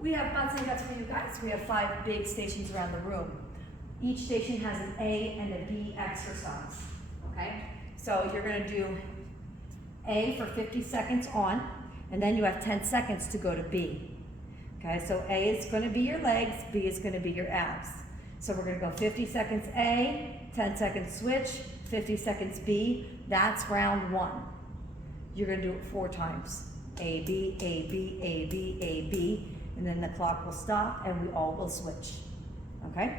We have bouncing guts for you guys. We have 5 big stations around the room. Each station has an A and a B exercise, okay? So you're gonna do A for 50 seconds on, and then you have 10 seconds to go to B. Okay, so A is gonna be your legs, B is gonna be your abs. So we're gonna go 50 seconds A, 10 seconds switch, 50 seconds B. That's round 1. You're gonna do it 4 times. A, B, A, B, A, B, A, B, and then the clock will stop and we all will switch, okay?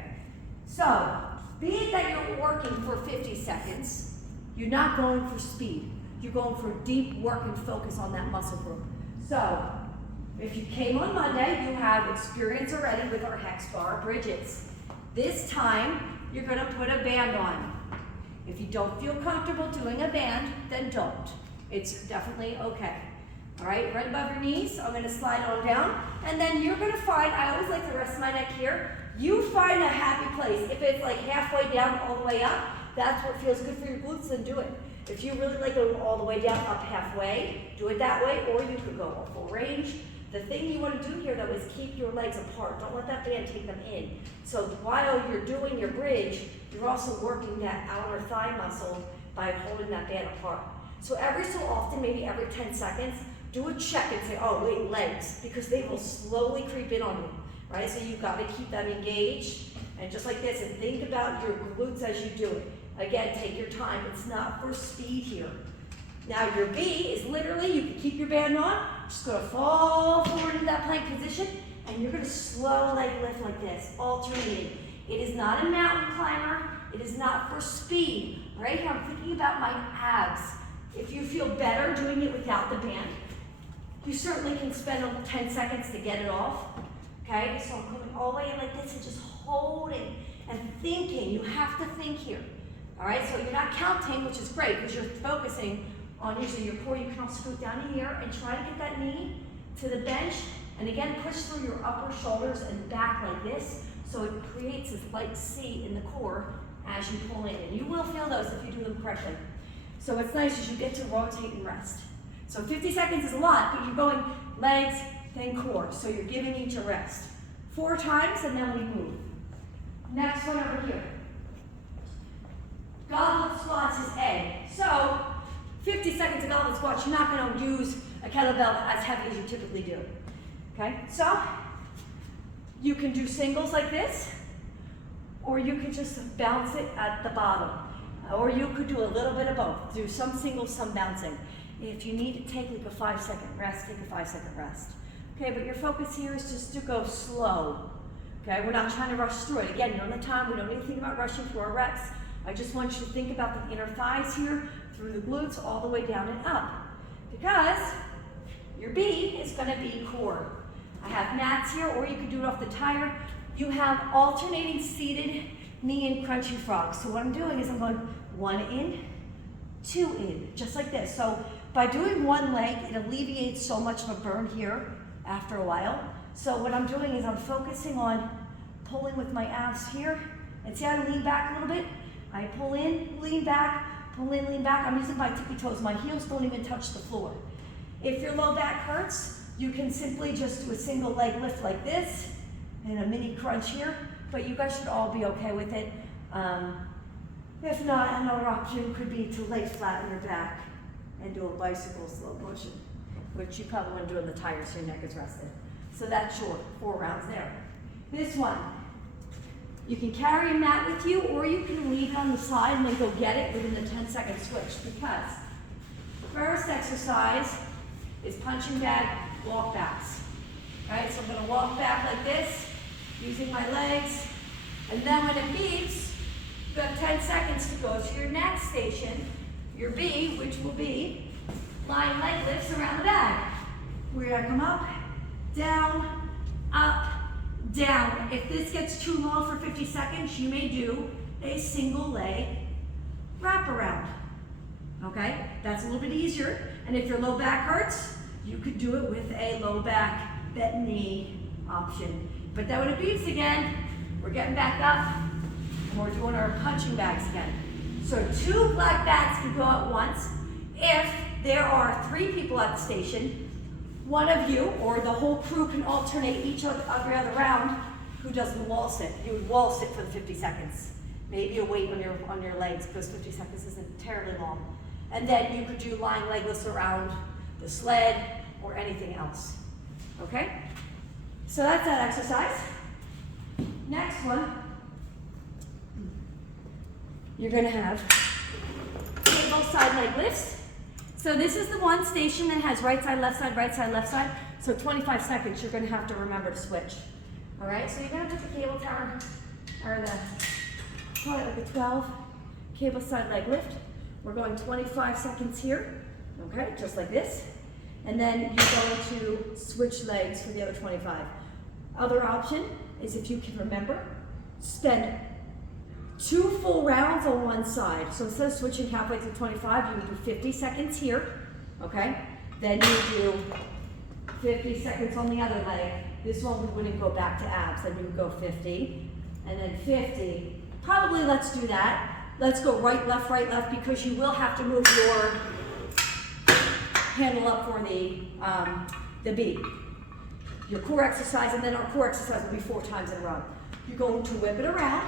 So, be it that you're working for 50 seconds, you're not going for speed. You're going for deep work and focus on that muscle group. So, if you came on Monday, you have experience already with our hex bar bridges. This time, you're gonna put a band on. If you don't feel comfortable doing a band, then don't. It's definitely okay. All right, right above your knees, I'm gonna slide on down, and then you're gonna find, I always like to rest my neck here, you find a happy place. If it's like halfway down, all the way up, that's what feels good for your glutes, then do it. If you really like going all the way down, up halfway, do it that way, or you could go full range. The thing you want to do here, though, is keep your legs apart. Don't let that band take them in. So while you're doing your bridge, you're also working that outer thigh muscle by holding that band apart. So every so often, maybe every 10 seconds, do a check and say, oh, wait, legs, because they will slowly creep in on you, right? So you've got to keep them engaged, and just like this, and think about your glutes as you do it. Again, take your time. It's not for speed here. Now your B is literally, you can keep your band on, just gonna fall forward into that plank position, and you're gonna slow leg lift like this, alternating. It is not a mountain climber, it is not for speed. Right here, I'm thinking about my abs. If you feel better doing it without the band, you certainly can spend 10 seconds to get it off. Okay, so I'm coming all the way in like this and just holding and thinking. You have to think here. All right, so you're not counting, which is great because you're focusing on usually your core. You can also scoot down here and try to get that knee to the bench. And again, push through your upper shoulders and back like this. So it creates this light C in the core as you pull in. And you will feel those if you do them correctly. So what's nice is you get to rotate and rest. So 50 seconds is a lot, but you're going legs, then core. So you're giving each a rest. 4 times and then we move. Next one over here. Goblet squats is A. So 50 seconds of goblet squats, you're not going to use a kettlebell as heavy as you typically do. Okay, so you can do singles like this, or you can just bounce it at the bottom. Or you could do a little bit of both. Do some singles, some bouncing. If you need to take like a 5-second rest, take a 5-second rest. Okay, but your focus here is just to go slow. Okay, we're not trying to rush through it. Again, none of the time, we don't need to think about rushing through our reps. I just want you to think about the inner thighs here, through the glutes, all the way down and up. Because your B is gonna be core. I have mats here, or you can do it off the tire. You have alternating seated knee and crunchy frogs. So what I'm doing is I'm going 1 in, 2 in, just like this. So by doing one leg, it alleviates so much of a burn here after a while. So what I'm doing is I'm focusing on pulling with my abs here. And see how I lean back a little bit? I pull in, lean back, pull in, lean back. I'm using my tippy toes. My heels don't even touch the floor. If your low back hurts, you can simply just do a single leg lift like this and a mini crunch here. But you guys should all be okay with it. If not, another option could be to lay flat on your back and do a bicycle slow motion, which you probably want to do on the tires so your neck is rested. So that's short, 4 rounds there. This one, you can carry a mat with you, or you can leave it on the side and then go get it within the 10-second switch, because first exercise is punching bag walk backs. All right, so I'm going to walk back like this, using my legs, and then when it beeps, you have 10 seconds to go to your next station, your B, which will be lying leg lifts around the bag. We're going to come up, down, up, down. If this gets too long for 50 seconds, you may do a single leg wraparound. Okay, that's a little bit easier. And if your low back hurts, you could do it with a low back bent knee option. But then when it beeps again, we're getting back up and we're doing our punching bags again. So 2 black bats can go at once. If there are 3 people at the station, one of you or the whole crew can alternate every other round who does the wall sit. You would wall sit for the 50 seconds. Maybe a weight on your legs because 50 seconds isn't terribly long. And then you could do lying legless around the sled or anything else. Okay? So that's that exercise. Next one, you're gonna have cable side leg lifts. So this is the one station that has right side, left side, right side, left side. So 25 seconds, you're gonna have to remember to switch. All right, so you're gonna put the cable tower, or call it like a 12 cable side leg lift. We're going 25 seconds here, okay, just like this. And then you're going to switch legs for the other 25. Other option is, if you can remember, spend 2 full rounds on one side. So instead of switching halfway through 25, you would do 50 seconds here, okay? Then you do 50 seconds on the other leg. This one we wouldn't go back to abs, then you would go 50, and then 50. Probably let's do that. Let's go right, left, because you will have to move your handle up for the B. Your core exercise, and then our core exercise will be 4 times in a row. You're going to whip it around,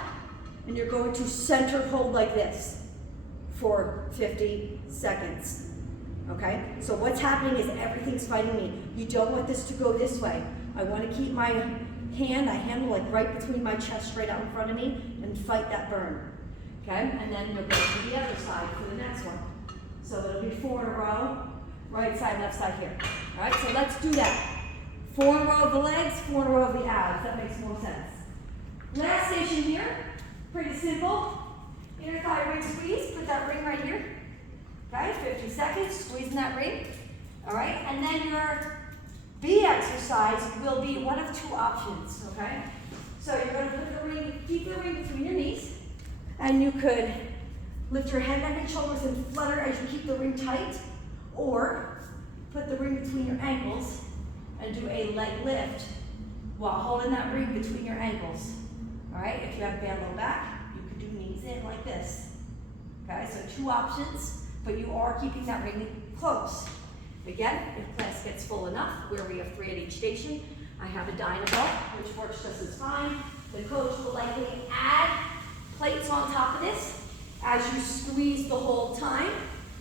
and you're going to center hold like this for 50 seconds. Okay? So what's happening is everything's fighting me. You don't want this to go this way. I want to keep my handle like right between my chest, straight out in front of me, and fight that burn. Okay? And then you'll go to the other side for the next one. So it'll be 4 in a row, right side, left side here. All right? So let's do that. 4 in a row of the legs, 4 in a row of the abs. That makes more sense. Last station here, pretty simple. Inner thigh ring squeeze, put that ring right here. Okay, 50 seconds, squeezing that ring. All right, and then your B exercise will be one of 2 options, okay? So you're gonna put the ring, keep the ring between your knees, and you could lift your head, neck, and shoulders and flutter as you keep the ring tight, or put the ring between your ankles and do a leg lift while holding that ring between your ankles. All right, if you have bad low back, you could do knees in like this. Okay, so 2 options, but you are keeping that ring close. Again, if class gets full enough, where we have 3 at each station, I have a Dynamo, which works just as fine. The coach will likely add plates on top of this as you squeeze the whole time,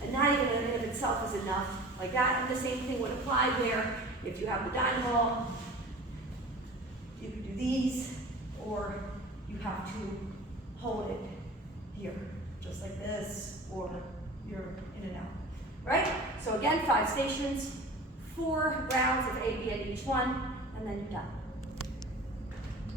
and not even in and of itself is enough like that. And the same thing would apply where if you have the Dynamo, you can do these, or you have to hold it here, just like this, or you're in and out, right? So again, 5 stations, 4 rounds of A, B at each one, and then you're done.